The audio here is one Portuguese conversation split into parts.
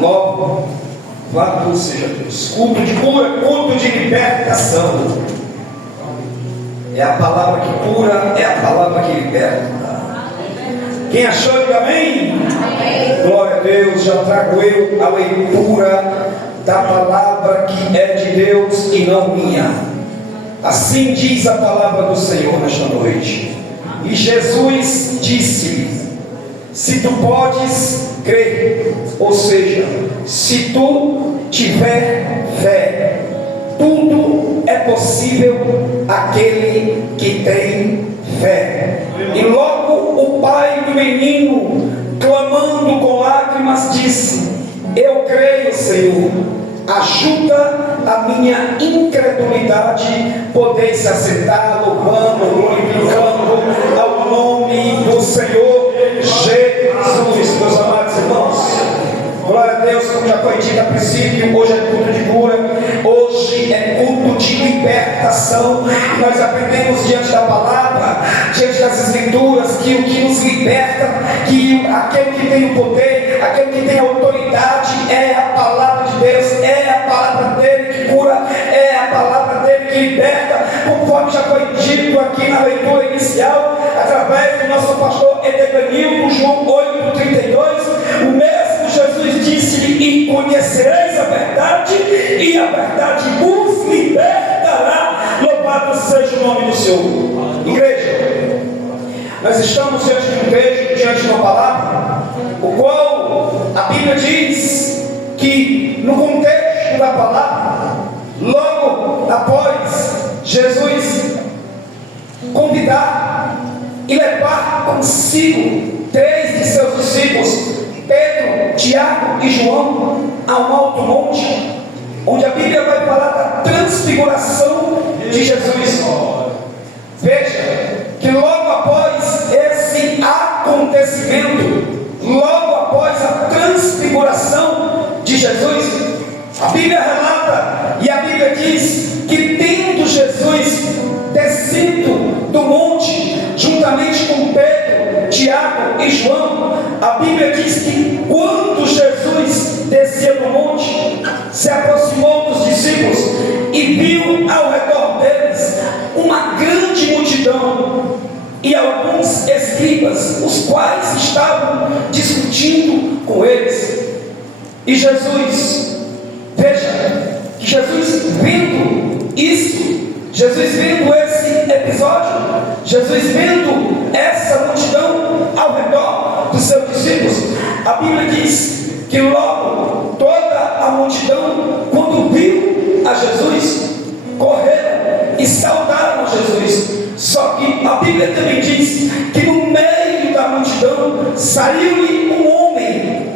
Logo, louvado seja Deus. Culto de cura, culto de libertação. É a palavra que cura, é a palavra que liberta. Quem achou, diga amém? Amém. Glória a Deus. Já trago eu a leitura da palavra que é de Deus e não minha. Assim diz a palavra do Senhor nesta noite. E Jesus disse-lhe: se tu podes crer, ou seja, se tu tiver fé, tudo é possível àquele que tem fé. E logo o pai do menino, clamando com lágrimas, disse: eu creio, Senhor, ajuda a minha incredulidade. Podeis se assentar, louvando, glorificando ao nome do Senhor Jesus. Meus amados irmãos, glória a Deus. Como já foi dito a princípio, hoje é culto de cura, hoje é culto de libertação. Nós aprendemos diante da palavra, diante das escrituras, que o que nos liberta, que aquele que tem o poder, aquele que tem a autoridade, é a palavra de Deus, é a palavra dele que cura, é a palavra dele que liberta, conforme já foi dito aqui na leitura inicial, através do nosso pastor Edeganil, João 8:32, o mesmo Jesus disse-lhe: e conhecereis a verdade, e a verdade vos libertará. Louvado seja o nome do Senhor. Igreja, nós estamos diante de um texto, diante de uma palavra, o qual a Bíblia diz que no contexto da palavra, logo após Jesus convidar e levar consigo 3 de seus discípulos, Pedro, Tiago e João, a um alto monte, onde a Bíblia vai falar da transfiguração de Jesus. Veja que logo após esse acontecimento, logo após a transfiguração de Jesus, a Bíblia relata e a Bíblia diz que, tendo Jesus descido do monte juntamente com Pedro, Tiago e João, a Bíblia diz que quando Jesus descia do monte, se aproximou dos discípulos e viu ao redor deles uma grande multidão e alguns escribas, os quais estavam discutindo com eles. E Jesus, veja, que Jesus vendo isso, Jesus vendo esse episódio, Jesus vendo essa multidão ao redor dos seus discípulos, a Bíblia diz que logo toda a multidão, quando viu a Jesus, correram e saudaram a Jesus. Só que a Bíblia também diz que no meio da multidão saiu-lhe um homem,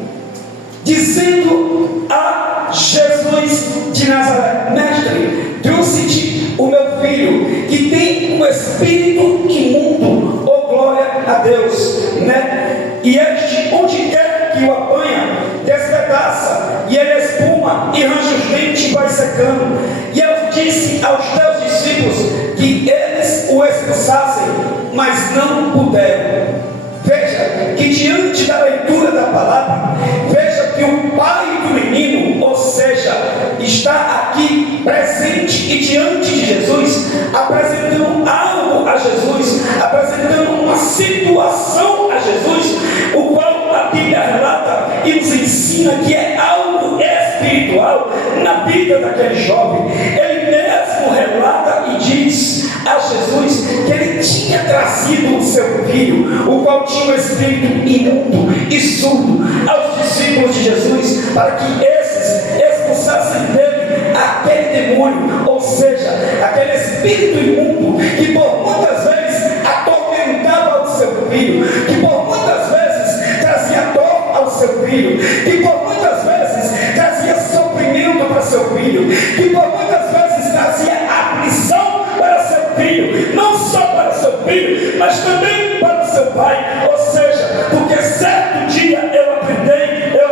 dizendo a Jesus de Nazaré: mestre, trouxe-te o meu filho, que tem um espírito imundo. Oh, glória a Deus, né? E este, onde quer que o apanha, despedaça, e ele espuma e range os dentes e vai secando. E eu disse aos teus discípulos que eles o expulsassem, mas não puderam. Veja que diante da leitura da palavra, veja que o pai do menino, ou seja, está aqui presente e diante de Jesus, apresentando algo a Jesus, apresentando uma situação a Jesus, o qual a Bíblia relata e nos ensina que é algo espiritual na vida daquele jovem. Ele mesmo relata e diz a Jesus que ele tinha trazido o seu filho, o qual tinha um espírito imundo e surdo, aos discípulos de Jesus, para que esses expulsassem dele aquele demônio, ou seja, aquele espírito imundo que por muitas vezes atormentava o seu filho, que por muitas vezes trazia dor ao seu filho, que por muitas vezes trazia sofrimento para seu filho, que por muitas vezes trazia aflição para seu filho, não só para seu filho, mas também para o seu pai. Ou seja, porque certo dia eu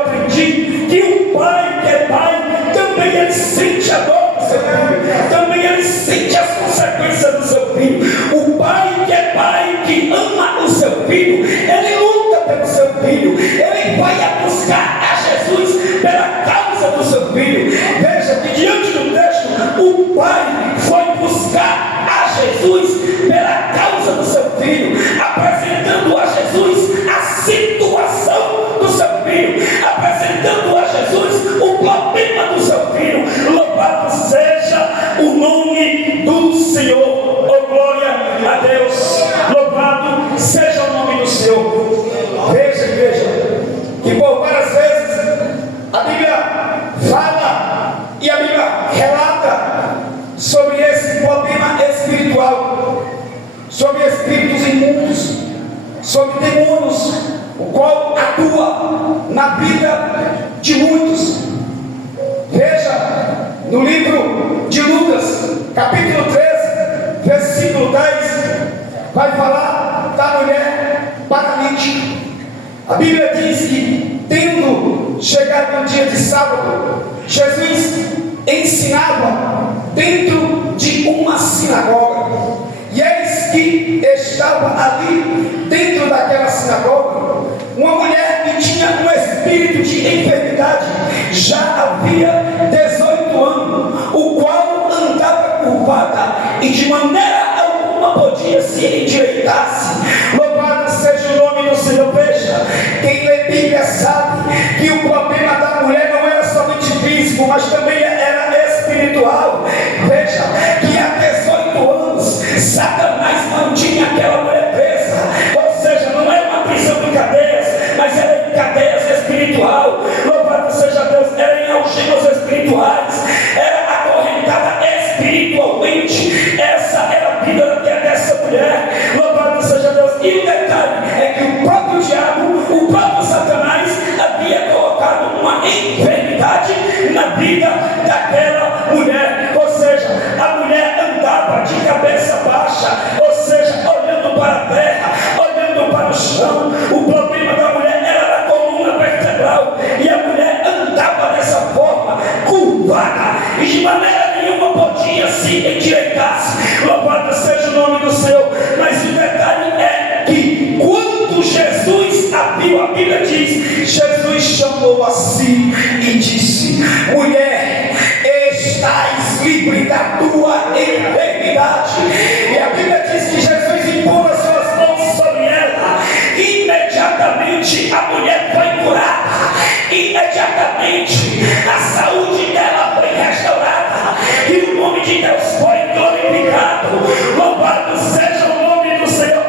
aprendi que o pai que é pai, também ele sente a dor do seu filho, também ele sente as consequências do seu filho. O pai que é pai, que ama o seu filho, ele luta pelo seu filho, ele ele vai buscar a Jesus pela causa do seu filho. Veja que diante do texto, o pai foi buscar a Jesus pela causa do seu filho, apresentando a Jesus a situação do seu filho, apresentando a Jesus o problema do seu filho. Louvado seja o nome do Senhor. Oh, glória a Deus. Louvado seja o nome do Senhor. Veja, igreja, que por várias vezes a Bíblia fala e a Bíblia relata sobre esse problema espiritual, sobre espíritos imundos, sobre demônios, o qual atua na vida de muitos. Veja no livro de Lucas, capítulo 13, versículo 10, vai falar da mulher paralítica. A Bíblia diz que, tendo chegado no dia de sábado, Jesus ensinava dentro de uma sinagoga. E eis que estava ali, dentro daquela sinagoga, uma mulher que tinha um espírito de enfermidade, já havia 18 anos, o qual andava curvada e de maneira alguma podia se endireitar-se. Louvado seja o nome do Senhor. Veja, quem lê Bíblia sabe que o problema da mulher não era somente físico, mas também era espiritual. Veja que há 18 anos Satanás mantinha aquela mulher presa, ou seja, não era uma prisão de cadeias, mas era em cadeias espiritual. Louvado seja Deus, era em algemas espirituais, era acorrentada espiritualmente. Essa era a vida dessa mulher. Louvado seja Deus. E o detalhe é que o próprio diabo, o próprio Satanás, havia colocado uma enfermidade na vida daquela mulher. Ou seja, a mulher andava de cabeça baixa, ou seja, olhando para a terra, olhando para o chão. O problema da mulher era a coluna vertebral, e a mulher andava dessa forma, curvada, e de maneira nenhuma podia se endireitar-se. Louvado seja o nome do Senhor. Mas o detalhe é que quando Jesus a viu, a Bíblia diz, Jesus chamou a si e disse: mulher, estás livre da tua enfermidade. E a Bíblia diz que Jesus impôs as suas mãos sobre ela. Imediatamente a mulher foi curada. Imediatamente a saúde dela foi restaurada. E o nome de Deus foi glorificado. Louvado seja o nome do Senhor.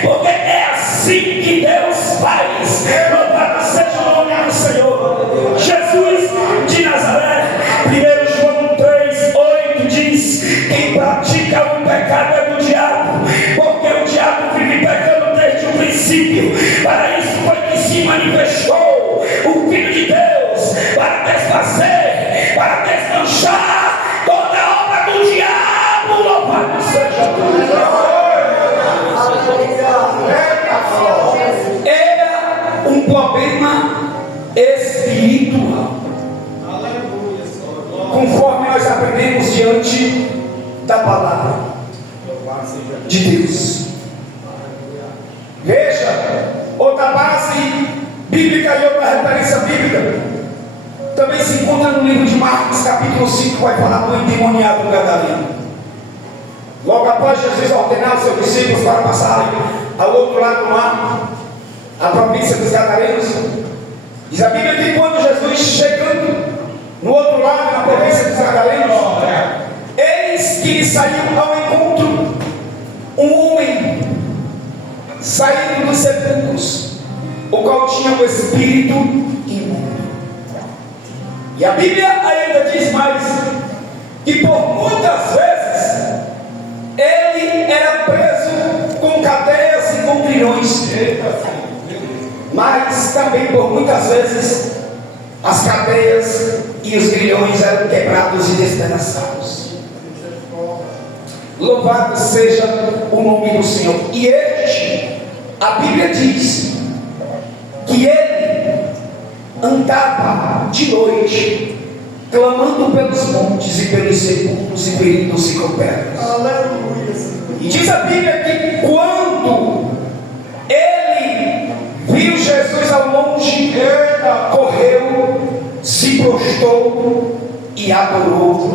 Porque é assim que Deus faz. Louvado seja o nome do Senhor. Jesus de Nazaré, 1 João 3,8 diz: quem pratica o pecado é do diabo, porque o diabo vive pecando desde o princípio. Para isso foi que se manifestou o Filho de Deus, para desfazer, para desmanchar toda a obra do diabo. Louvado seja Deus. Era um problema espiritual, conforme nós aprendemos diante da palavra de Deus. Veja, outra base bíblica e outra referência bíblica também se encontra no livro de Marcos, capítulo 5, vai falar do endemoniado gadareno. Logo após Jesus ordenar os seus discípulos para passarem ao outro lado do mar, a província dos Gadarenos, diz a Bíblia que quando Jesus chegando no outro lado, na província dos Gadarenos, eis que lhe saiu ao encontro um homem saindo dos sepulcros, o qual tinha um espírito imundo. E a Bíblia ainda diz mais, que por muitas vezes ele era preso com cadeias e com grilhões, mas também por muitas vezes as cadeias e os grilhões eram quebrados e despedaçados. Louvado seja o nome do Senhor. E este, a Bíblia diz que ele andava de noite, clamando pelos montes e pelos sepulcros e feridos e cobertos. E diz a Bíblia que quando ele viu monte, correu, se prostrou e adorou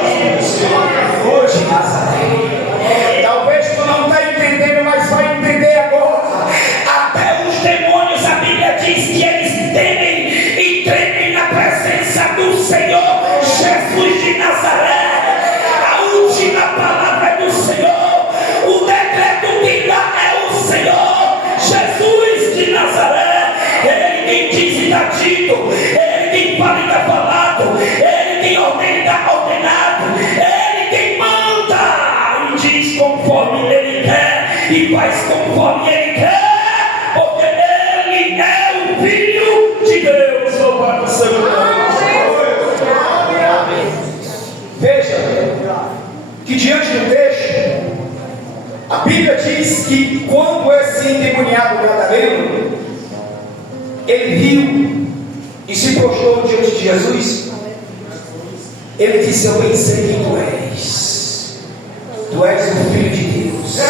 Jesus de Nazaré. Talvez tu não está entendendo, mas vai entender agora. Até os demônios, a Bíblia diz que eles temem e tremem na presença do Senhor Jesus de Nazaré. A última palavra é do Senhor. O decreto que dá é o Senhor Jesus de Nazaré. Ele quem diz e está dito, ele quem fala e está falado, ele quem ordena e está ordenado, ele quem manda e diz conforme ele quer e faz conforme ele quer, porque ele é o Filho de Deus. Louvado seja o nome. Veja que diante do texto, a Bíblia diz que quando esse endemoniado gadareno, ele viu e se prostrou diante de Jesus, ele disse: eu bem sei quem tu és. Tu és o Filho de Deus.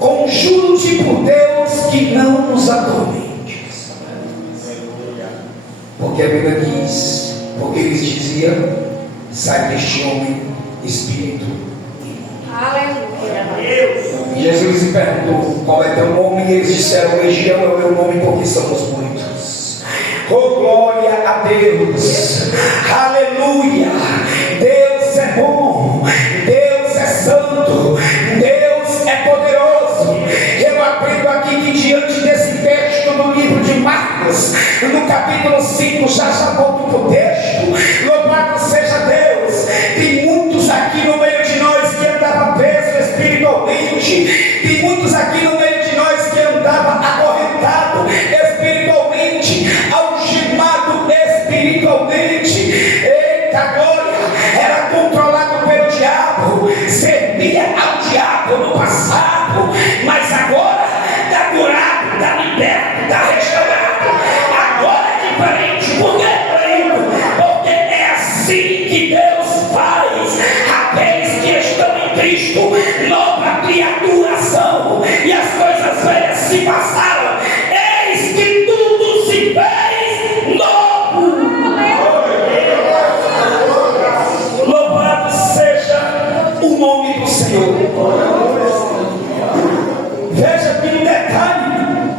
Conjuro-te por Deus que não nos atormentes. Porque a Bíblia diz, porque eles diziam: sai deste homem, espírito imundo. Aleluia. E Jesus lhe perguntou: qual é teu nome? E eles disseram: Legião é o meu nome, porque somos muitos. Oh, glória a Deus. Aleluia. Deus é bom, Deus é santo, Deus é poderoso. Eu aprendo aqui que diante desse texto do livro de Marcos, no capítulo 5, já volto para o texto. Louvado seja Deus. Tem muitos aqui no meio de nós que andavam presos espiritualmente. Tem muitos aqui no meio de nós que andavam acorrentado espiritualmente, algemado espiritualmente. Eita glória! Era controlado pelo diabo, servia ao diabo no passado, mas agora está curado, está liberto, está restaurado. Agora é diferente. Por quê? Porque é assim que Deus faz. Aqueles que estão em Cristo, nova criatura são, e as coisas velhas se passaram, eis que tudo se fez novo. Louvado seja o nome do Senhor. Veja que no detalhe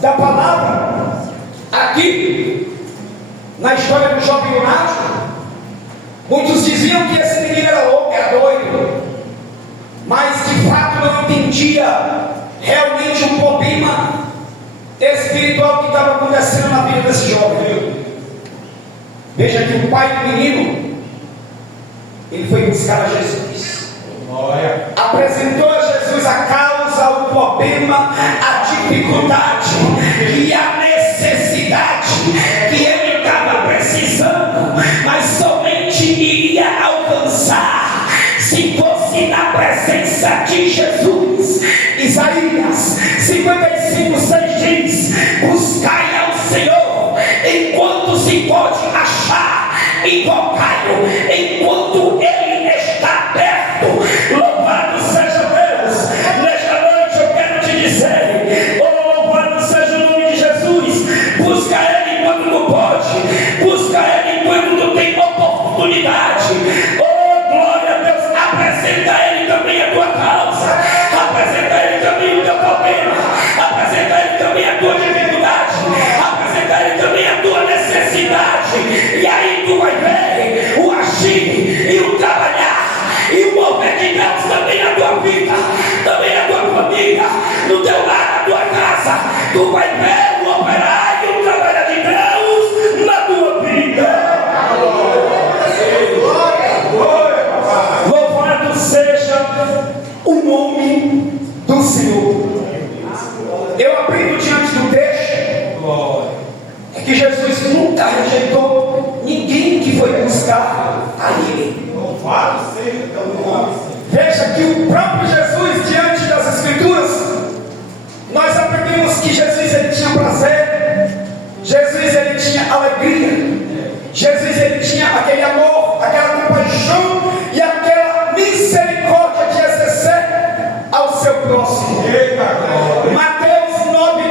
da palavra, aqui na história do jovem lunático, muitos diziam que esse menino era louco, era doido, mas de fato não entendia realmente o problema espiritual que estava acontecendo na vida desse jovem. Veja que o pai do menino, ele foi buscar a Jesus, apresentou a Jesus a causa, o problema, a dificuldade e a necessidade que ele estava precisando, mas somente iria alcançar se fosse na presença de Jesus. Isaías 55:6 diz: buscai ao Senhor enquanto se pode achar, invocai-o enquanto ele está perto. Louvado seja Deus. Nesta noite eu quero te dizer: oh, louvado seja o nome de Jesus. Busca ele enquanto não pode, busca ele enquanto não tem oportunidade. Oh, glória a Deus. Apresenta a ele também a tua causa, apresenta a ele também o teu problema, apresenta a ele também a tua dificuldade, apresenta a ele também a tua necessidade, e aí tu vai ver o agir e o trabalhar e o mover de Deus também na tua vida, também na tua família, no teu lar, na tua casa. Tu vai ver o operar e o trabalhar de Deus na tua vida. Louvado seja o nome do Senhor. Eu aprendo diante do texto é que Jesus nunca rejeitou ninguém que foi buscar a Ele. Veja que o próprio Jesus, diante das Escrituras, nós aprendemos que Jesus ele tinha prazer, Jesus ele tinha alegria, Jesus ele tinha aquele amor, aquela compaixão e aquela misericórdia de exercer ao seu próximo. Mateus 9,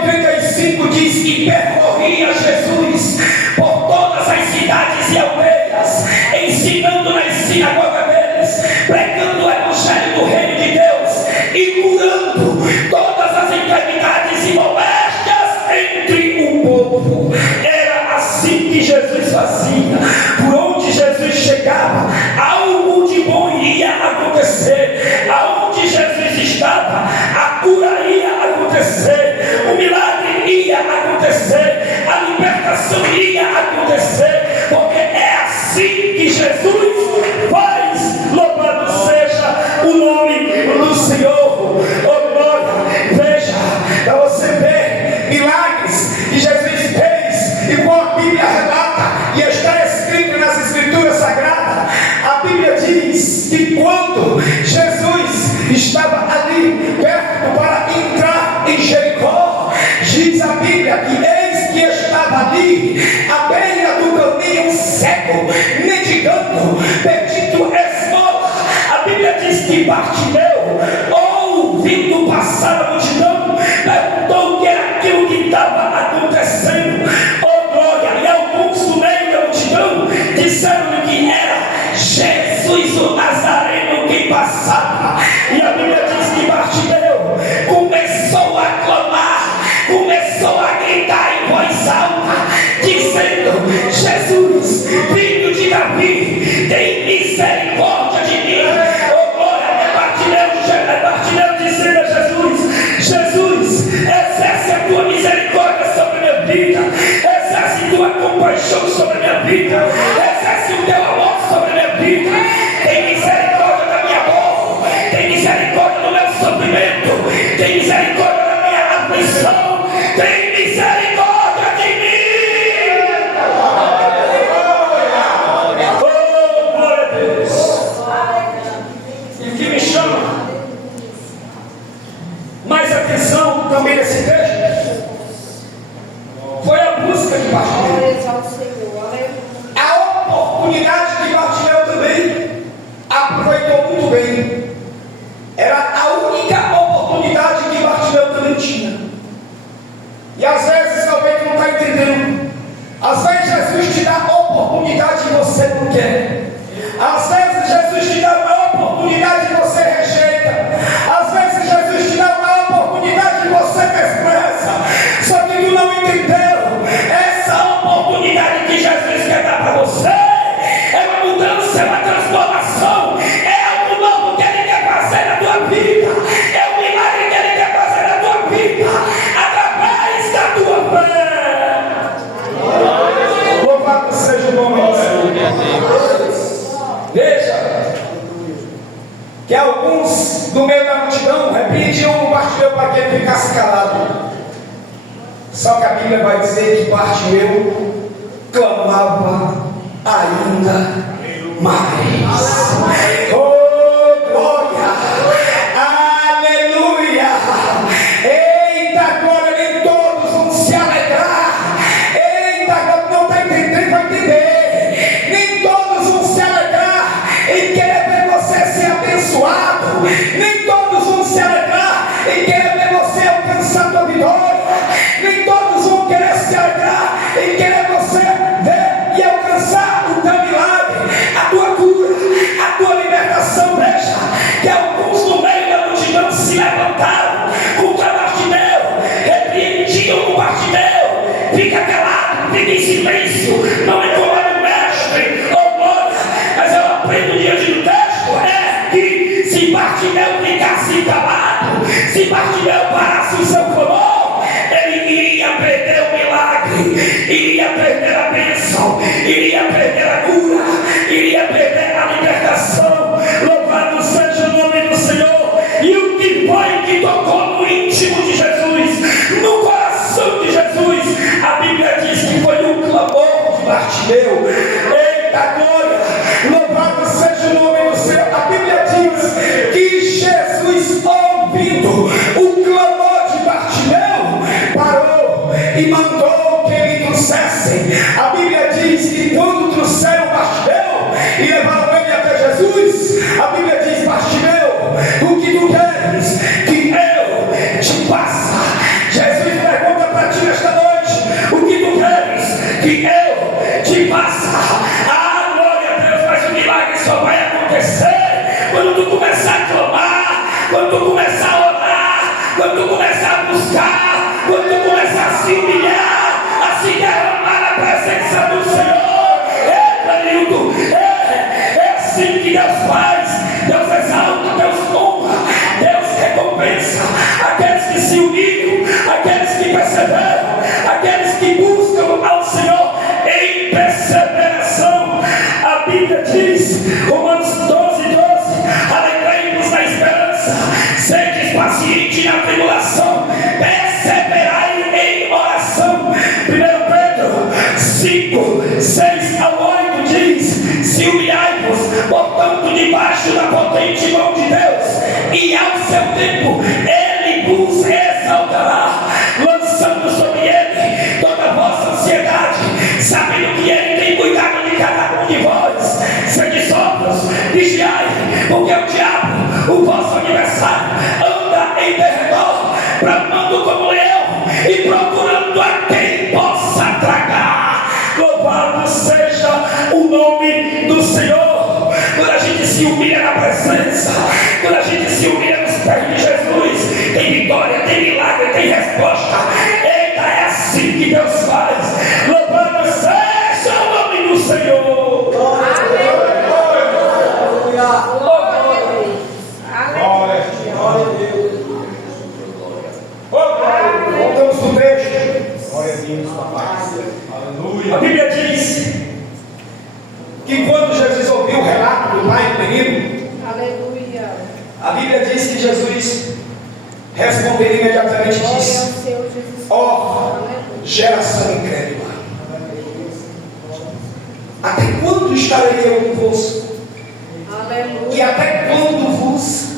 ali, à beira do caminho, um cego, mendigando, pedindo esmola. A Bíblia diz que Bartimeu, ouvindo passar a multidão, perguntou o que era aquilo que estava acontecendo. Oh glória! E alguns no meio da multidão disseram que era Jesus o Nazareno que passava. E a Bíblia diz que Bartimeu começou a clamar, começou a gritar em voz alta, dizendo: Jesus, filho de Davi, tem misericórdia de mim. Oh glória! É Bartimeu dizendo a Jesus: Jesus, exerce a tua misericórdia sobre a minha vida, exerce a tua compaixão sobre a minha vida, exerce o teu amor sobre a minha vida. Tem misericórdia da minha dor, tem misericórdia do meu sofrimento, tem misericórdia da minha aflição, tem misericórdia de mim. Oh, glória a Deus. E o que me chama mais atenção também nesse texto foi a busca de Bartimeu. A oportunidade que Bartimeu também aproveitou muito bem. Era a única oportunidade que Bartimeu também tinha. E às vezes alguém não está entendendo. Às vezes Jesus te dá oportunidade e você não quer. Às vezes Jesus te dá uma oportunidade e você rejeita. Às vezes Jesus te dá uma oportunidade e você despreza. Só que tu não entendeu. Essa oportunidade que Jesus quer dar para você é uma mudança, é uma transformação, é algo novo que Ele quer fazer na tua vida, é um milagre que Ele quer fazer na tua vida através da tua fé. Louvado seja o nome do Senhor. Veja que alguns no meio da multidão repreendiam o Bartimeu para que ele ficasse calado. Só que a Bíblia vai dizer que Bartimeu clamava ainda mais. Oh glória! Aleluia! Eita glória! Nem todos vão se alegrar. Eita glória! Não está entendendo? Vai entender. Nem todos vão se alegrar em querer ver você ser abençoado. Nem todos vão se alegrar em querer ver você alcançar a tua vitória. Nem todos vão querer se alegrar em querer você ver e alcançar o teu milagre, a tua cura, a tua libertação. Veja que alguns no meio da multidão se levantaram contra Bartimeu, repreendiam o Bartimeu. Fica calado, fica em silêncio, não é como é o mestre, oh glória. Mas eu aprendo diante do texto que se Bartimeu ficasse calado, se Bartimeu parasse o seu clamor, ele iria perder o milagre, iria perder a bênção, iria perder a cura, iria perder a libertação. Louvado seja o nome do Senhor. E o que foi que tocou no íntimo de Jesus, no coração de Jesus? A Bíblia diz que foi o clamor de Bartimeu. Eita glória! Louvado seja o nome do Senhor. A Bíblia diz que Jesus, ouvindo o clamor de Bartimeu, parou e mandou que ele trouxessem. A Bíblia diz que quando trouxeram Bartimeu e levaram ele até Jesus, a Bíblia diz: Bartimeu, o que tu queres que eu te faça? Jesus pergunta para ti nesta noite: o que tu queres que eu te faça? Ah, glória a Deus, mas o milagre só vai acontecer quando tu começar a clamar, quando tu começar a orar, quando tu começar a buscar, quando tu começar a se humilhar, a se derramar na presença do Senhor. Período, é assim que Deus faz. Deus exalta, Deus honra, Deus recompensa aqueles que se humilham, aqueles que perseveram, aqueles que buscam ao Senhor em perseveração. A Bíblia diz, Romanos 12:12, alegrai-vos na esperança, sedes paciente na tribulação, perseverai em oração. 1 Pedro 5:6-8 diz: se humilhai-vos, portanto, debaixo da potente mão de Deus, e ao seu tempo Ele vos exaltará, lançando sobre Ele bramando como leão e procurando a quem possa tragar. Louvado seja o nome do Senhor. Quando a gente se humilha na presença, quando a gente se humilha nos pés de Jesus, tem vitória, tem milagre, tem resposta. Eita, é assim que Deus faz. Louvado seja o nome do Senhor. Voltamos para o texto. Glória a Deus, papai. Aleluia. A Bíblia diz que quando Jesus ouviu o relato do pai do menino, Aleluia. a Bíblia diz que Jesus respondeu imediatamente e disse: ó geração incrédula, até quando estarei eu convosco? Aleluia. E até quando vos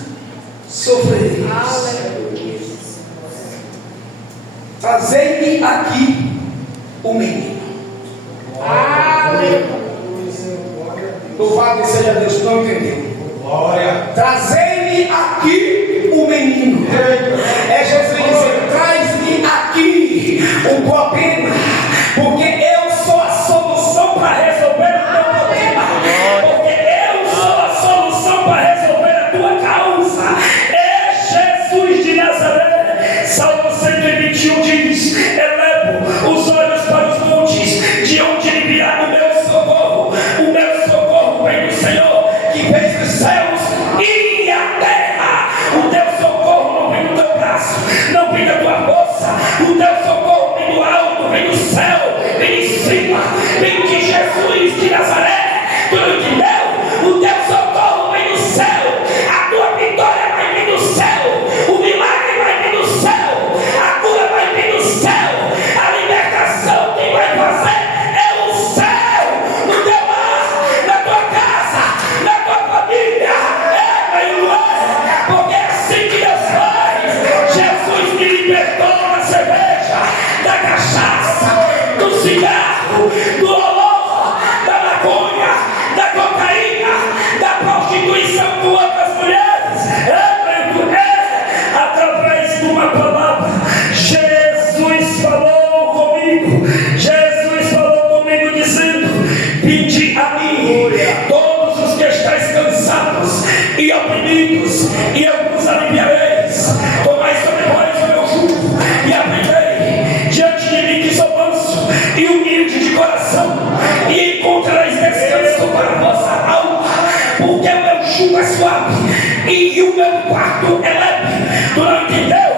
sofrereis? Aleluia. Trazei-me aqui o menino. Aleluia. Louvado seja Deus, não entendeu? Glória. Trazei-me aqui o menino. É Jesus dizendo: traz-me aqui o problema, porque eu sou a solução para resolver o teu problema, porque eu sou a solução para resolver a tua causa. É Jesus de Nazaré. Salmo 121 diz: elevo os olhos para os montes, de onde ele virá o meu socorro. O meu socorro vem do Senhor, que fez os céus e a terra. O teu socorro não vem do teu braço, não vem da tua força. O teu socorro vem do alto, vem do céu, vem de cima, vem de Jesus de Nazaré. Tu não entendeu? O teu socorro vem do céu, a tua vitória vai vir do céu, o milagre vai vir do céu, a cura vai vir do céu, a libertação quem vai fazer é o céu, no teu lar, na tua casa, na tua família. Porque é assim que Deus faz. Jesus me libertou da cerveja, da cachaça, do cigarro, do olor, da maconha, da cocaína, da prostituição com outras mulheres. Através de uma palavra, Jesus falou comigo. Jesus falou comigo dizendo: vinde a mim, todos os que estáis cansados e oprimidos, e eu vos aliviareis. Tomai sobre vós o meu jugo e aprendei diante de mim, que sou manso e humilde de coração, e encontrareis descanso para a vossa alma, porque o meu jugo é suave e o meu fardo é leve. Tu não entendeu?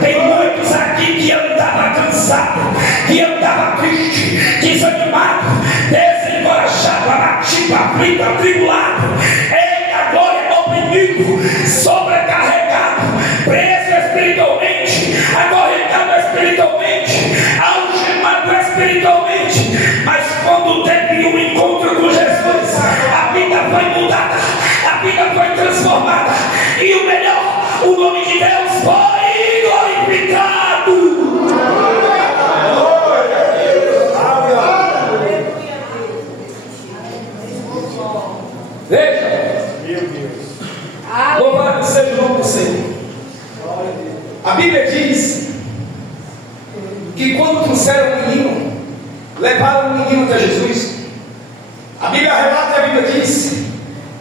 Tem muitos aqui que andavam cansado, que andava triste, desanimado, desencorajado, abatido, aflito, atribulado. Eita glória, oprimido, sobrecarregado, preso espiritualmente, acorrentado espiritualmente, algemado espiritualmente. Mas quando teve um encontro com Jesus, a vida foi mudada, a vida foi transformada, e o melhor, o nome de Deus foi glorificado. Veja, louvado seja o nome do Senhor. A Bíblia diz que quando trouxeram o menino, levaram o menino até Jesus. A Bíblia relata e a Bíblia diz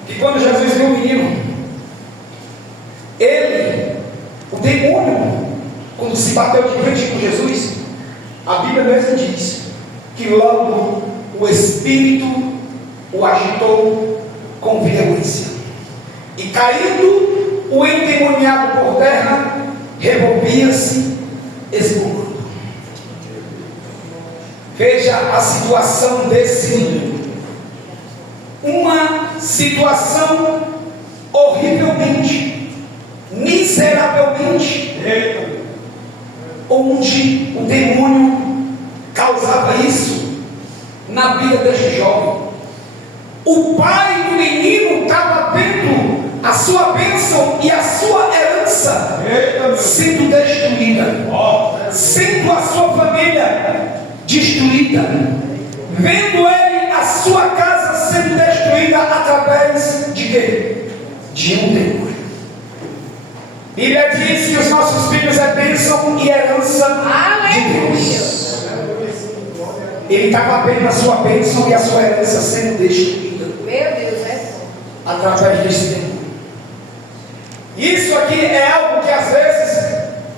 que quando Jesus viu o menino, ele, o demônio, quando se bateu de frente com Jesus, a Bíblia mesmo diz que logo o Espírito o agitou com violência, e caindo o endemoniado por terra, revolvia-se esmurrando. Veja a situação desse menino, uma situação horrivelmente, miseravelmente, onde o demônio causava isso na vida deste jovem. O pai do menino estava vendo a sua bênção e a sua herança sendo destruída, sendo a sua família destruída, vendo ele a sua casa sendo destruída através de quê? De um demônio. Bíblia diz que os nossos filhos é bênção e herança de Deus. Ele estava vendo a sua bênção e a sua herança sendo destruída. Meu Deus, através desse tempo. Isso aqui é algo que às vezes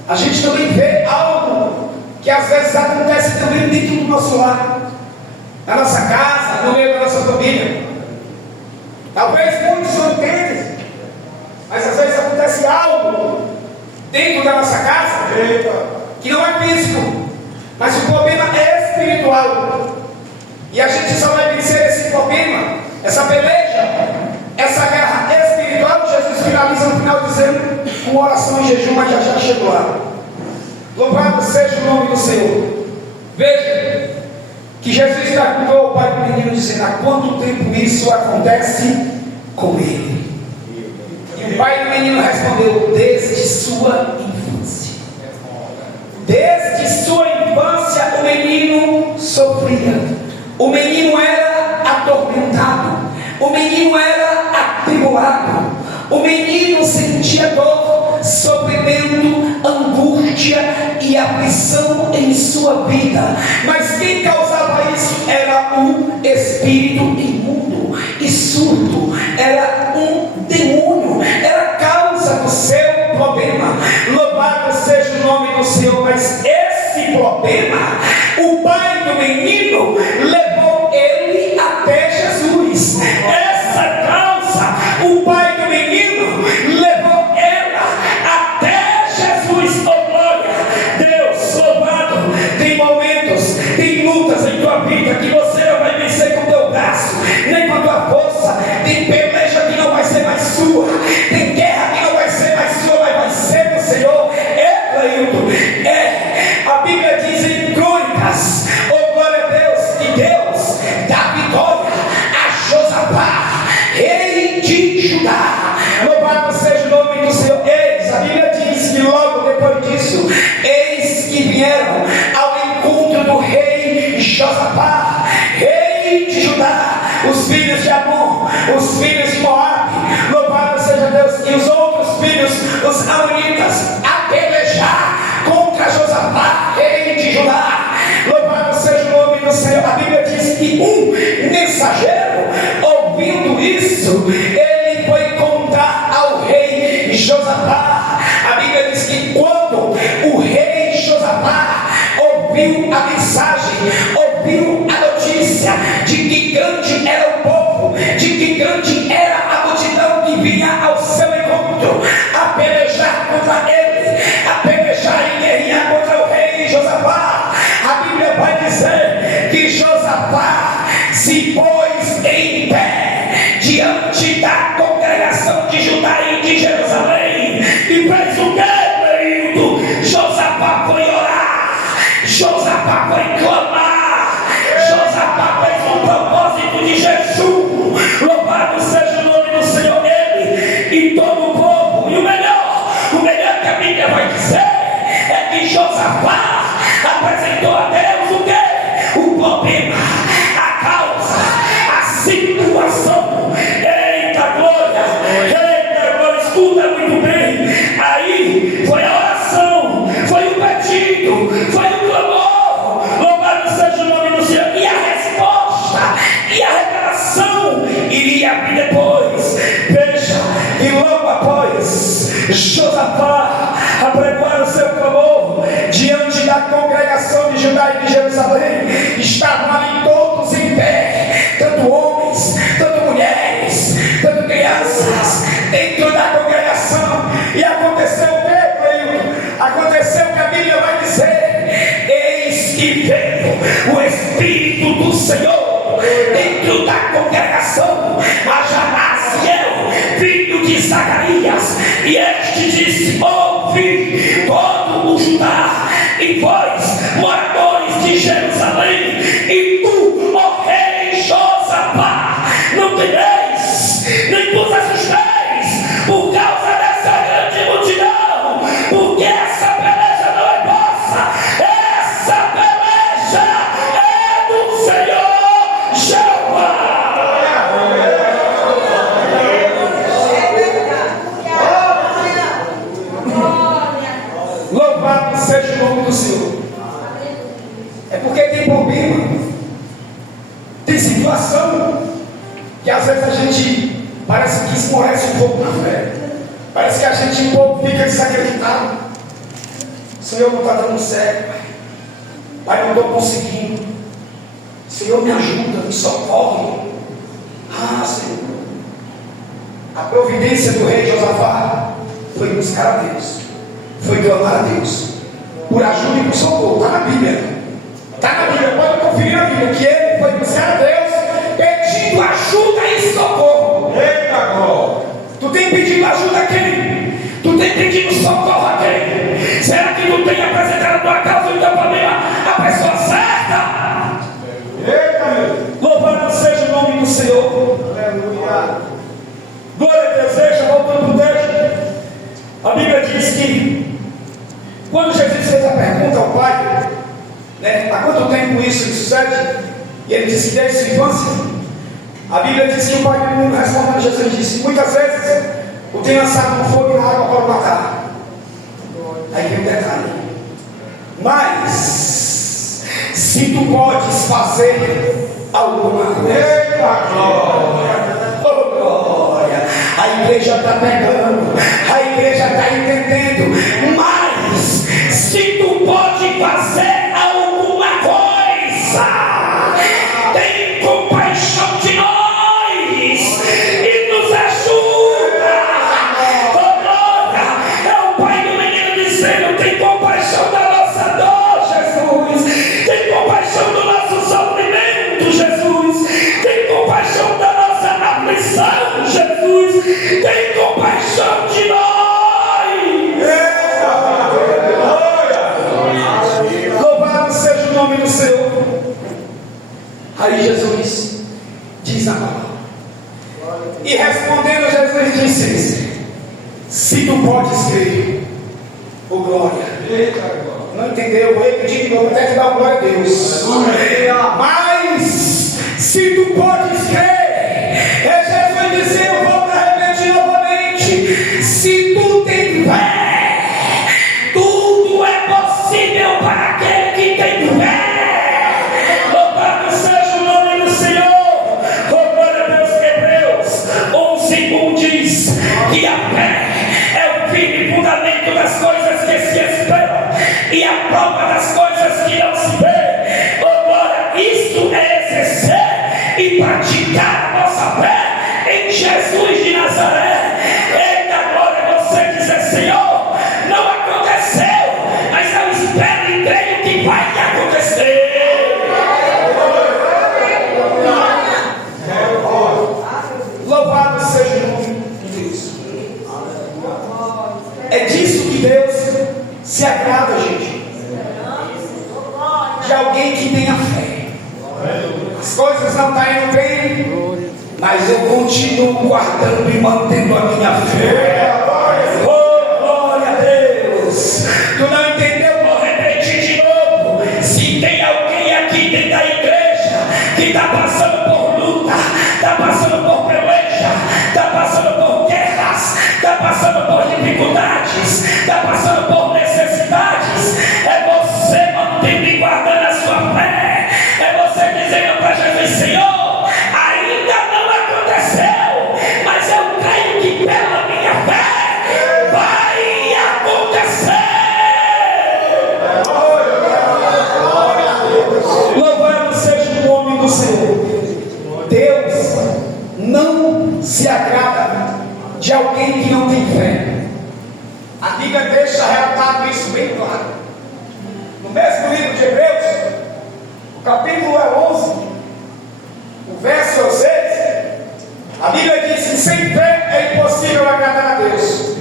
a gente também vê, algo que às vezes acontece também dentro do nosso lar, na nossa casa, no meio da nossa família. Talvez muitos não entendem, mas às vezes acontece algo dentro da nossa casa que não é físico, mas o problema é espiritual. E a gente só vai vencer esse problema, essa peleja, essa guerra espiritual. Jesus finaliza no final dizendo, com oração e jejum, mas já chegou lá. Louvado seja o nome do Senhor. Veja que Jesus perguntou ao pai do menino, dizendo: há quanto tempo isso acontece com ele? E o pai do menino respondeu: desde sua infância. Desde sua infância o menino sofria. O menino era atormentado. O menino era atribulado. O menino sentia dor, sofrimento, angústia e aflição em sua vida. Mas quem causava isso era um espírito imundo e surdo. Era um demônio. Era a causa do seu problema. Louvado seja o nome do Senhor. Mas esse problema, o pai do menino levou ele até Jesus. Essa causa, o pai do menino levou ela até Jesus. Oh glória, Deus louvado. Tem momentos, tem lutas em tua vida que você não vai vencer com o teu braço, nem com a tua força. Tem peleja que não vai ser mais sua, tem guerra que não vai ser mais sua, mas vai ser do Senhor. A Bíblia diz em Crônicas, oh glória a Deus, que Deus dá vitória a Josafá, rei de Judá. Louvado seja o nome do Senhor. Eis, a Bíblia diz que logo depois disso, eis que vieram ao encontro do rei Josafá, rei de Judá, os filhos de Amon, os filhos de Moabe, louvado seja Deus, e os outros filhos, os amonitas, a pelejar contra Josafá, rei de Judá. Louvado seja o nome do Senhor. A Bíblia diz que um mensageiro, ouvindo isso, ele foi contar ao rei Josafá. A Bíblia diz que quando o rei Josafá ouviu a mensagem, ouviu a notícia de que grande era o povo, de que grande era a multidão que vinha ao seu encontro, a pelejar contra ele, a pelejar e guerrear contra o rei Josafá, a Bíblia vai dizer que Josafá se pôs em pé diante da congregação de Judá e de Jerusalém e fez o que, período? Josafá foi orar, Josafá foi clamar, Josafá fez um propósito de jejum. Louvado seja o nome do Senhor. Ele e todo o povo. E o melhor que a Bíblia vai dizer é que Josafá apresentou a Deus o que? O problema, a causa, a situação. Eita glória, escuta muito bem. Aí foi a oração, foi o pedido, foi o clamor. Louvado seja o nome do Senhor. E a resposta e a revelação iria vir depois. Veja, e logo após Josafá apregoar o seu clamor diante da congregação de Judá e de Jerusalém, estavam ali todos em pé, tanto homens, tanto mulheres, tanto crianças, dentro da congregação. E aconteceu o que, Cleilton? Aconteceu o que a Bíblia vai dizer: eis que veio o Espírito do Senhor dentro da congregação a Janaziel, filho de Zacarias, e este disse: ouvi todo o Judá e vós, moradores de Jerusalém, e tu, ó rei Josafá, não temeis, nem vos assusteis por causa dessa grande multidão, porque essa peleja não é vossa, essa peleja é do Senhor Jeová. seja o nome do Senhor. É porque tem problema, tem situação que às vezes a gente parece que esmorece um pouco na fé. Parece que a gente um pouco fica desacreditado. Senhor, não está dando certo. Pai, não estou conseguindo. Senhor, me ajuda, me socorre. Ah, Senhor. A providência do rei Josafá foi buscar a Deus, foi clamar a Deus por ajuda e por socorro. Está na Bíblia. Está na Bíblia, pode conferir na Bíblia que ele foi buscar a Deus pedindo ajuda e socorro. Eita glória! Tu tem pedido ajuda a quem? Tu tem pedido socorro a quem? Será que tu tem apresentado a tua causa e o teu problema à pessoa certa? Eita, meu! Louvado seja o nome do Senhor. Aleluia! Glória a Deus. Deixa, voltando para o texto. A Bíblia diz que quando Jesus fez a pergunta ao Pai, né, há quanto tempo isso sucede? E ele disse que desde sua infância. A Bíblia diz que o Pai do mundo respondendo a Jesus disse: muitas vezes o tem lançado no fogo e na água para o matar. Aí tem um detalhe: mas se tu podes fazer alguma coisa. Eita glória! Oh, glória! A igreja está pegando, a igreja está entendendo. Mas se tu pode fazer alguma coisa, tem compaixão de nós e nos ajuda. Oh, glória! É o pai do menino dizendo: tem compaixão da nossa dor, Jesus. Tem compaixão do nosso sofrimento, Jesus. Tem compaixão da nossa aflição, Jesus. Tem compaixão de nós. Louvado seja o nome do Senhor. Aí Jesus diz a palavra. E respondendo, Jesus disse: se tu podes crer, oh glória. Eita glória! Não entendeu? Vou repetir de novo até te dar glória a Deus. Mas se tu podes crer, Jesus disse: eu vou para repetir novamente. Se tu tem fé, tudo é possível para aquele que tem fé. Louvado seja o nome do Senhor. Oh, glória a Deus. Hebreus 11:1 diz que a fé é o firme fundamento das coisas que se esperam e a prova das coisas que não se vê. Oh, glória, isso é exercer e praticar a nossa fé em Jesus de Nazaré. Eita glória, você dizer: Senhor, não aconteceu, mas eu espero e creio que vai acontecer. Louvado seja o nome de Deus. É disso que Deus se agrada, gente. De alguém que tenha fé. As coisas não estão indo bem, mas eu continuo guardando e mantendo a minha fé. Oh, glória a Deus. Tu não entendeu? Vou repetir de novo. Se tem alguém aqui dentro da igreja que está passando por luta, está passando por peleja, está passando por guerras, está passando por dificuldades, está passando por necessidades, é você mantendo e guardando a sua fé. É você dizendo para Jesus: Senhor, ainda não aconteceu, mas eu creio que pela minha fé vai acontecer. Louvado seja o nome do Senhor. Deus não se agrada de alguém que não tem fé. A Bíblia deixa relatado isso bem claro. No mesmo livro de Hebreus, o capítulo é 11, o verso é o 6. A Bíblia diz que sem fé é impossível agradar a Deus,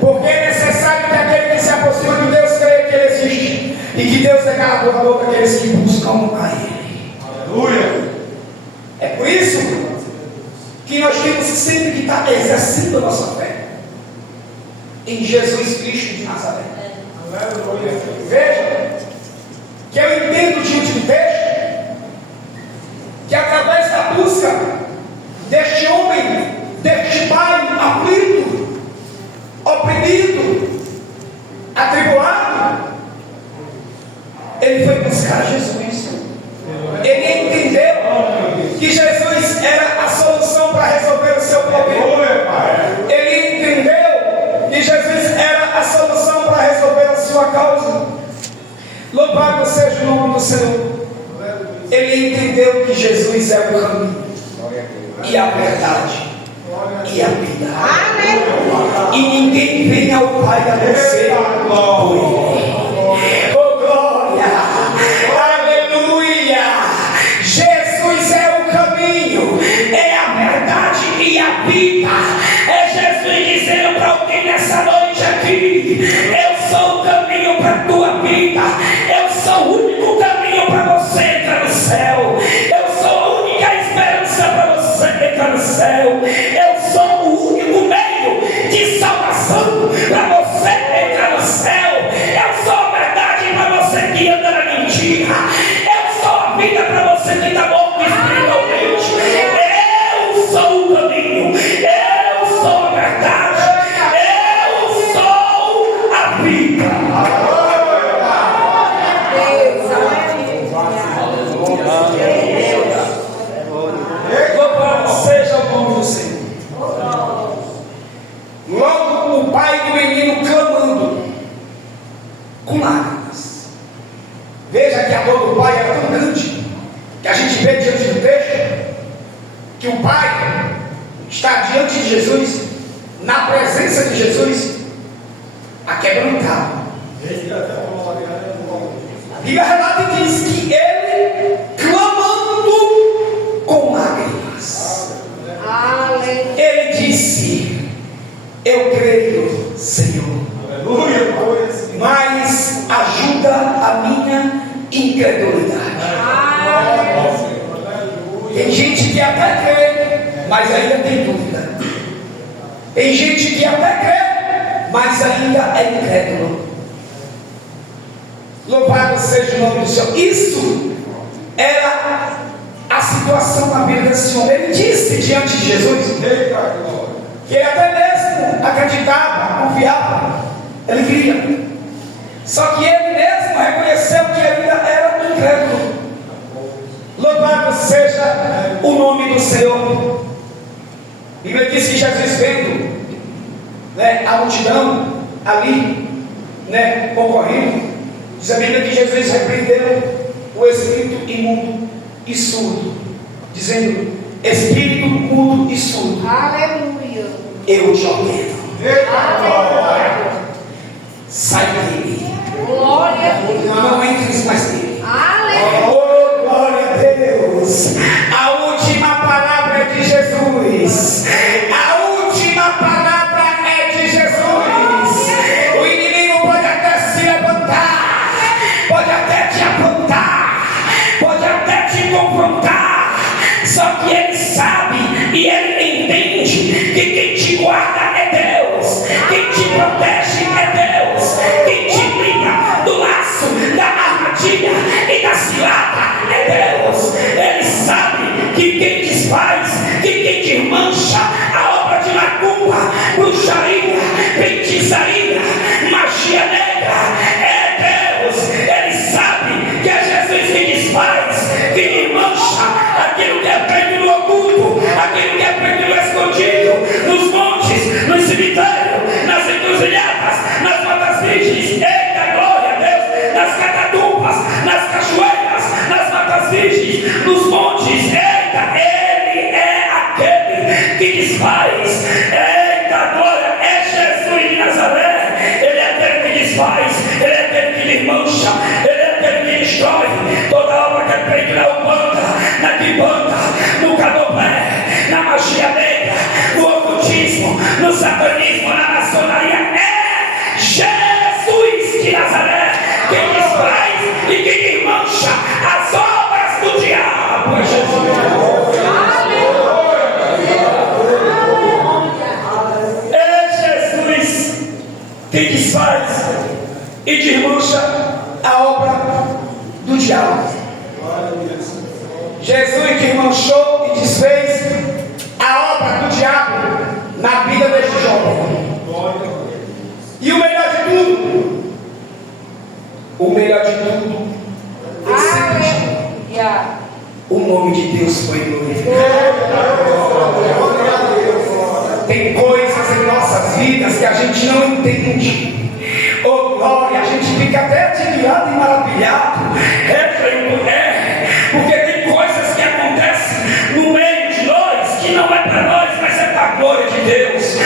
porque é necessário que aquele que se aproxima de Deus creia que Ele existe e que Deus é galardoador daqueles que buscam a Ele. Aleluia! É por isso que nós temos sempre que estar exercendo a nossa fé em Jesus Cristo de Nazaré. Aleluia! Veja que eu entendo diante do texto que através da busca deste homem, deste pai aflito, oprimido, atribulado, ele foi buscar Jesus. Ele entendeu que Jesus era a solução para resolver o seu problema. Ele entendeu que Jesus era a solução para resolver a sua causa. Louvado seja o nome do Senhor. Ele entendeu que Jesus é o caminho e a verdade e a vida. E ninguém vem ao Pai a não ser por Ele. Oh glória! Aleluia! Jesus é o caminho, é a verdade e a vida. É Jesus dizendo para alguém nessa noite aqui: eu sou o caminho para a tua vida. Eu sou o único caminho para você entrar no céu. Eu sou a única esperança para você entrar no céu. Eu sou o único meio de salvação para você entrar no céu. Eu sou a verdade para você que anda na mentira. Eu sou a vida para você que está morto espiritualmente. Eu sou o caminho. Eu sou a verdade. Eu sou a vida. Louvado seja o nome do Senhor. Logo o pai do menino clamando com lágrimas. Veja que a dor do pai era tão grande que a gente vê diante do texto que o pai está diante de Jesus, na presença de Jesus, aquebrantado. A Bíblia relata e diz que ele clamando com lágrimas. Ele disse: eu creio, Senhor, mas ajuda a minha incredulidade. Tem gente que até crê, mas ainda tem dúvida. Tem gente que até crê, mas ainda é incrédulo. Louvado seja o nome do Senhor. Isso era a situação na Bíblia desse homem. Ele disse diante de Jesus que ele até mesmo acreditava, confiava, ele queria. Só que ele mesmo reconheceu que ainda era incrédulo. Louvado seja o nome do Senhor. A Bíblia diz que Jesus vendo, a multidão ali, concorrendo, diz a Bíblia que Jesus repreendeu o espírito imundo e surdo, dizendo: espírito mudo e surdo, Aleluia. eu te ordeno, sai dele, Glória a Deus. não entres mais nele. Aleluia. Oh, glória a Deus. A última palavra é de Jesus. A última palavra é de Jesus. O inimigo pode até se levantar, pode até te apontar, pode até te confrontar. Só que ele sabe e ele entende que quem te guarda é Deus, quem te protege é Deus, quem te livra do laço, da armadilha e da cilada é Deus. Ele sabe que quem desfaz, que quem desmancha a obra de macumba, bruxaria, feitiçaria, magia negra é Deus. Ele sabe que é Jesus que desfaz, que desmancha aquilo que é feito no oculto, aquilo que é feito no escondido, nos montes, no cemitério, nas encruzilhadas, nas matas virgens. Eita, glória a Deus! Nas catatumbas, nas cachoeiras, nas matas virgens, nos montes. Eita, ele é aquele que desfaz. Eita, glória! É Jesus de Nazaré. Ele é aquele que desfaz, ele é aquele que desmancha, ele é aquele que destrói toda obra que é feita na Umbanda, na Quimbanda, no Candomblé, na magia negra, no ocultismo, no satanismo, na maçonaria. É Jesus de Nazaré quem desfaz e quem desmancha as obras do diabo. É Jesus. É Jesus quem desfaz e desmancha a obra do diabo. Jesus desmanchou e desfez a obra do diabo na vida deste jovem. E o melhor de tudo Aleluia. o nome de Deus foi glorificado. Tem coisas em nossas vidas que a gente não entende. Oh glória, a gente fica até admirado e maravilhado. Porque tem coisas que acontecem no meio de nós que não é para nós, mas é para a glória de Deus.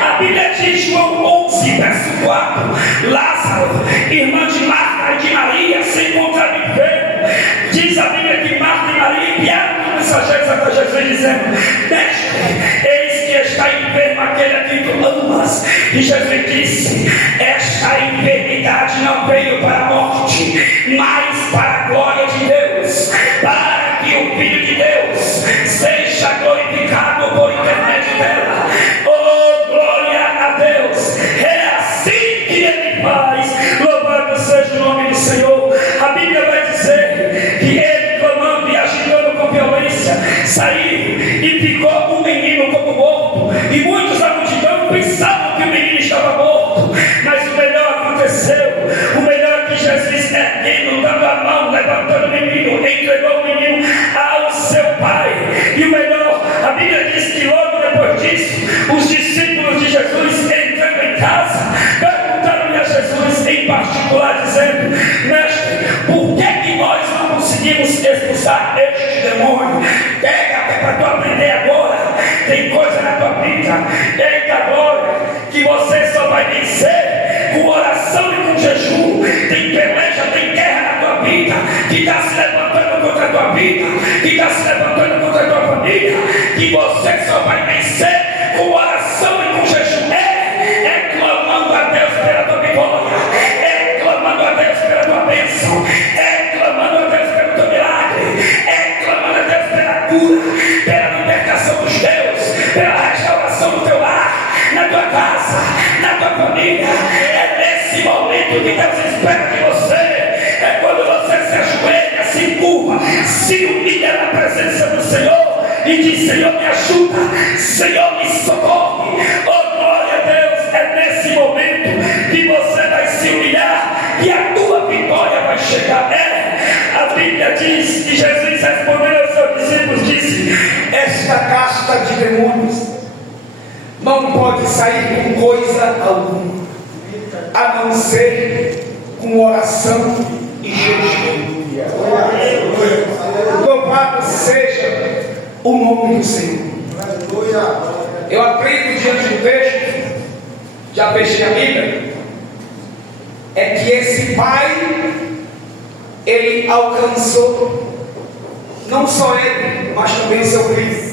A Bíblia diz, João 11, verso 4: Lázaro, irmã de Marta e de Maria, se encontraram enfermo. Diz a Bíblia que Marta e Maria enviaram os mensageiros até Jesus, dizendo: Mestre, eis que está enfermo aquele a quem tu amas. E Jesus disse: esta enfermidade não veio para a morte, mas para a glória de Deus, para que o Filho de Deus seja glorificado por intermédio dela. Oh, glória a Deus! É assim que Ele faz. Louvado seja o nome do Senhor. A Bíblia vai dizer que ele, clamando e agitando com violência, saiu e ficou um menino como morto. E muitos da multidão pensavam que o menino estava morto. Mas o melhor aconteceu. O melhor que Jesus, erguendo, dando a mão, levantando o menino, entregou o menino ao seu pai. E o melhor, a Bíblia diz que logo depois disso, os discípulos de Jesus, entrando em casa, perguntaram-lhe a Jesus em particular, dizendo: Mestre, por que nós não conseguimos expulsar este demônio? Pega até para tu aprender agora. Tem coisa na tua vida, eita glória, que você só vai vencer com oração e com jejum. Tem peleja, tem guerra na tua vida, que está se levantando contra a tua vida, que está se levantando contra a tua família, que você só vai vencer com oração e com jejum. É clamando a Deus pela tua vitória, é clamando a Deus pela tua bênção, é clamando a Deus pelo teu milagre, é clamando a Deus pela cura, pela libertação dos teus, pela restauração do teu lar, na tua casa, na tua família. É nesse momento que Deus espera de você. É quando você se ajoelha, se curva, se humilha na presença do Senhor e diz: Senhor, me ajuda, Senhor, me socorre. Oh, glória a Deus. É nesse momento que você vai se humilhar e a tua vitória vai chegar. A Bíblia diz que Jesus respondeu aos seus discípulos, disse: esta casta de demônios não pode sair com coisa alguma, a não ser com oração e jejum. Louvado seja o nome do Senhor. Eu aprendo diante do texto, já fechei a Bíblia, é que esse pai, ele alcançou não só ele, mas também seu filho.